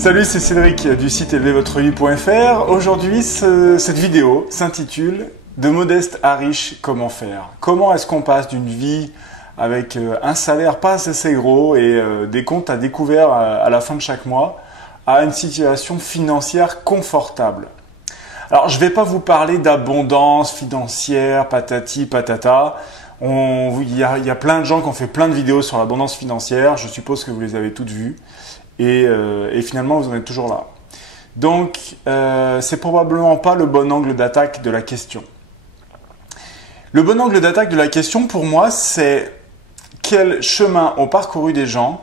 Salut, c'est Cédric du site élevez-votre-vie.fr. Aujourd'hui, cette vidéo s'intitule « De modeste à riche, comment faire ?» Comment est-ce qu'on passe d'une vie avec un salaire pas assez gros et des comptes à découvert à la fin de chaque mois à une situation financière confortable? Alors, je ne vais pas vous parler d'abondance financière, patati, patata. Il y a plein de gens qui ont fait plein de vidéos sur l'abondance financière. Je suppose que vous les avez toutes vues. Et finalement, vous en êtes toujours là. Donc, c'est probablement pas le bon angle d'attaque de la question. Le bon angle d'attaque de la question, pour moi, c'est quel chemin ont parcouru des gens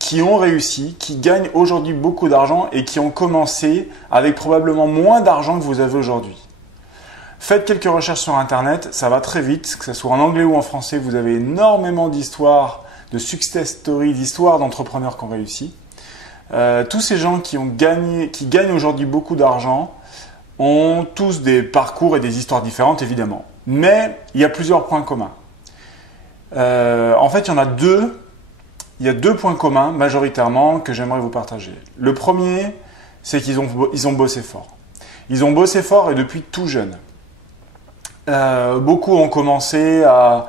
qui ont réussi, qui gagnent aujourd'hui beaucoup d'argent et qui ont commencé avec probablement moins d'argent que vous avez aujourd'hui. Faites quelques recherches sur Internet, ça va très vite, que ce soit en anglais ou en français, vous avez énormément d'histoires, de success stories, d'histoires d'entrepreneurs qui ont réussi. Tous ces gens qui gagnent aujourd'hui beaucoup d'argent ont tous des parcours et des histoires différentes, évidemment. Mais il y a plusieurs points communs. En fait, il y a deux points communs majoritairement que j'aimerais vous partager. Le premier, c'est qu'ils ont bossé fort. Ils ont bossé fort et depuis tout jeune. Beaucoup ont commencé à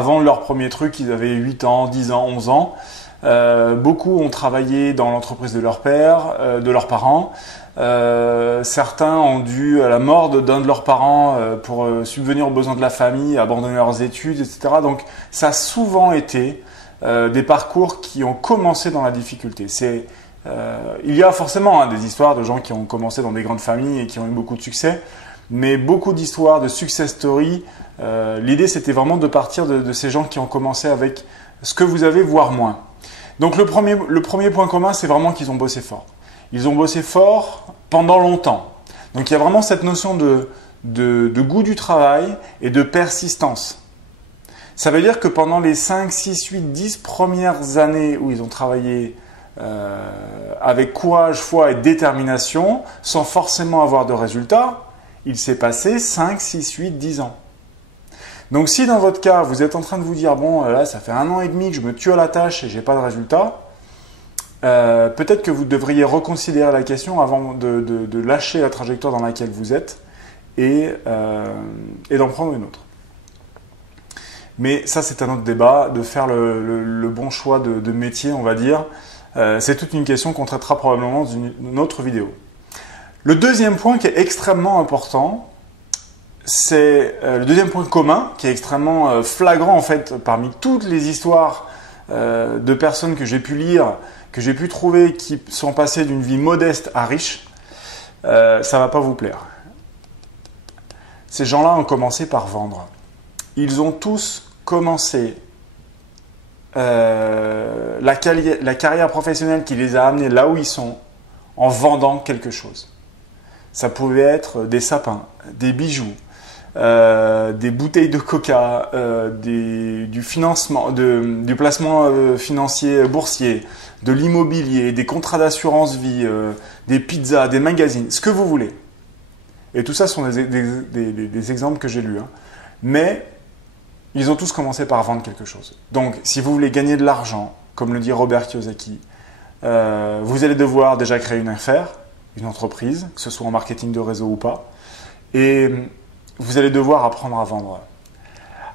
vendre leur premier truc, ils avaient 8 ans, 10 ans, 11 ans. Beaucoup ont travaillé dans l'entreprise de leur père, de leurs parents. Certains ont dû, à la mort d'un de leurs parents, pour subvenir aux besoins de la famille, abandonner leurs études, etc. Donc, ça a souvent été des parcours qui ont commencé dans la difficulté. Il y a forcément des histoires de gens qui ont commencé dans des grandes familles et qui ont eu beaucoup de succès, mais beaucoup d'histoires, de success stories. L'idée, c'était vraiment de partir de ces gens qui ont commencé avec ce que vous avez, voire moins. Donc le premier point commun, c'est vraiment qu'ils ont bossé fort. Ils ont bossé fort pendant longtemps. Donc il y a vraiment cette notion de goût du travail et de persistance. Ça veut dire que pendant les 5, 6, 8, 10 premières années où ils ont travaillé avec courage, foi et détermination, sans forcément avoir de résultats, il s'est passé 5, 6, 8, 10 ans. Donc si dans votre cas, vous êtes en train de vous dire « Bon, là, ça fait 1 an et demi que je me tue à la tâche et je n'ai pas de résultat », peut-être que vous devriez reconsidérer la question avant de lâcher la trajectoire dans laquelle vous êtes et d'en prendre une autre. Mais ça, c'est un autre débat, de faire le bon choix de métier, on va dire. C'est toute une question qu'on traitera probablement dans une autre vidéo. Le deuxième point qui est extrêmement important, c'est le deuxième point commun qui est extrêmement flagrant en fait parmi toutes les histoires de personnes que j'ai pu lire, que j'ai pu trouver qui sont passées d'une vie modeste à riche. Ça ne va pas vous plaire. Ces gens-là ont commencé par vendre. Ils ont tous commencé la carrière professionnelle qui les a amenés là où ils sont en vendant quelque chose. Ça pouvait être des sapins, des bijoux, des bouteilles de coca, du financement, du placement financier boursier, de l'immobilier, des contrats d'assurance vie, des pizzas, des magazines, ce que vous voulez. Et tout ça sont des exemples que j'ai lus. Hein. Mais ils ont tous commencé par vendre quelque chose. Donc, si vous voulez gagner de l'argent, comme le dit Robert Kiyosaki, vous allez devoir déjà créer une affaire, une entreprise, que ce soit en marketing de réseau ou pas. Et vous allez devoir apprendre à vendre.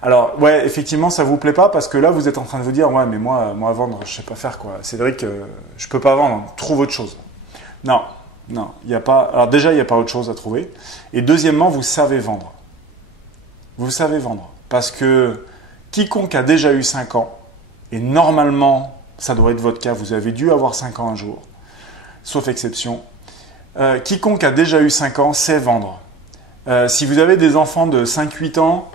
Alors, ouais, effectivement, ça ne vous plaît pas parce que là, vous êtes en train de vous dire « Ouais, mais moi à vendre, je ne sais pas faire quoi. Cédric, je ne peux pas vendre, trouve autre chose. » Non, il n'y a pas… Alors déjà, il n'y a pas autre chose à trouver. Et deuxièmement, vous savez vendre. Vous savez vendre. Parce que quiconque a déjà eu 5 ans, et normalement, ça doit être votre cas, vous avez dû avoir 5 ans un jour, sauf exception, quiconque a déjà eu 5 ans sait vendre. Si vous avez des enfants de 5-8 ans,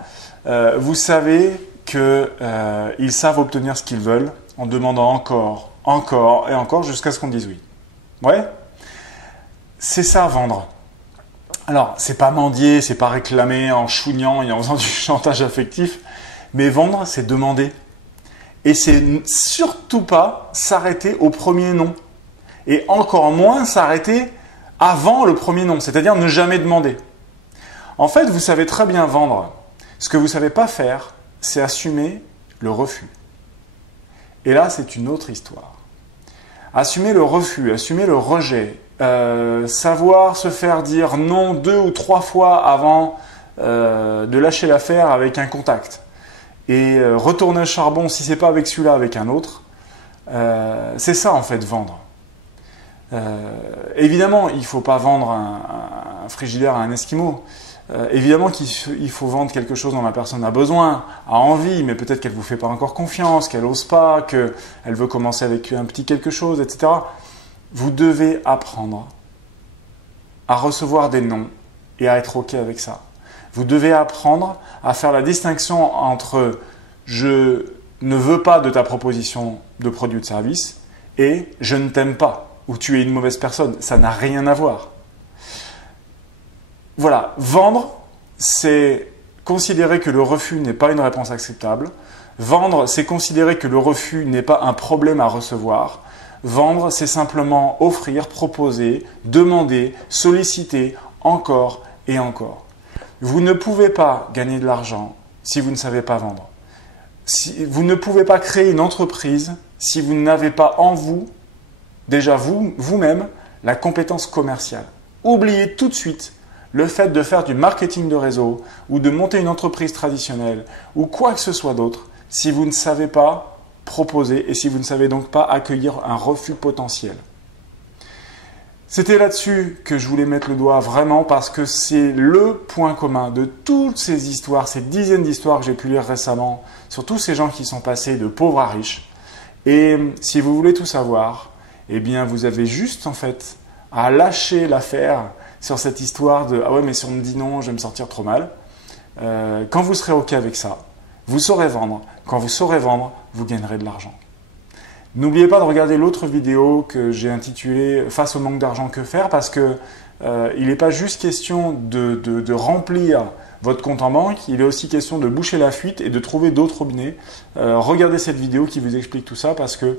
vous savez qu'ils savent obtenir ce qu'ils veulent en demandant encore, encore et encore jusqu'à ce qu'on dise oui. Ouais, c'est ça vendre. Alors, c'est pas mendier, c'est pas réclamer en chouignant et en faisant du chantage affectif, mais vendre, c'est demander. Et c'est surtout pas s'arrêter au premier non. Et encore moins s'arrêter avant le premier non, c'est-à-dire ne jamais demander. En fait, vous savez très bien vendre. Ce que vous ne savez pas faire, c'est assumer le refus. Et là, c'est une autre histoire. Assumer le refus, assumer le rejet, savoir se faire dire non 2 ou 3 fois avant de lâcher l'affaire avec un contact et retourner au charbon si c'est pas avec celui-là, avec un autre, c'est ça en fait vendre. Évidemment, il ne faut pas vendre un frigidaire à un Esquimau. Évidemment qu'il faut vendre quelque chose dont la personne a besoin, a envie, mais peut-être qu'elle ne vous fait pas encore confiance, qu'elle n'ose pas, qu'elle veut commencer avec un petit quelque chose, etc. Vous devez apprendre à recevoir des noms et à être OK avec ça. Vous devez apprendre à faire la distinction entre « je ne veux pas de ta proposition de produit ou de service » et « je ne t'aime pas » ou « tu es une mauvaise personne ». Ça n'a rien à voir. Voilà, vendre, c'est considérer que le refus n'est pas une réponse acceptable. Vendre, c'est considérer que le refus n'est pas un problème à recevoir. Vendre, c'est simplement offrir, proposer, demander, solliciter encore et encore. Vous ne pouvez pas gagner de l'argent si vous ne savez pas vendre. Vous ne pouvez pas créer une entreprise si vous n'avez pas en vous, déjà vous-même, la compétence commerciale. Oubliez tout de suite le fait de faire du marketing de réseau ou de monter une entreprise traditionnelle ou quoi que ce soit d'autre si vous ne savez pas proposer et si vous ne savez donc pas accueillir un refus potentiel. C'était là-dessus que je voulais mettre le doigt vraiment parce que c'est le point commun de toutes ces histoires, ces dizaines d'histoires que j'ai pu lire récemment sur tous ces gens qui sont passés de pauvres à riches. Et si vous voulez tout savoir, eh bien vous avez juste en fait à lâcher l'affaire sur cette histoire de « ah ouais mais si on me dit non, je vais me sortir trop mal ». Quand vous serez OK avec ça, vous saurez vendre. Quand vous saurez vendre, vous gagnerez de l'argent. N'oubliez pas de regarder l'autre vidéo que j'ai intitulée « Face au manque d'argent, que faire ?» parce que il n'est pas juste question de remplir votre compte en banque, il est aussi question de boucher la fuite et de trouver d'autres robinets. Regardez cette vidéo qui vous explique tout ça parce que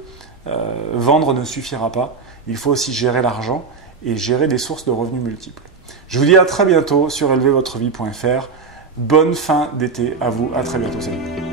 vendre ne suffira pas. Il faut aussi gérer l'argent et gérer des sources de revenus multiples. Je vous dis à très bientôt sur élevez-votre-vie.fr. Bonne fin d'été à vous, à très bientôt, salut.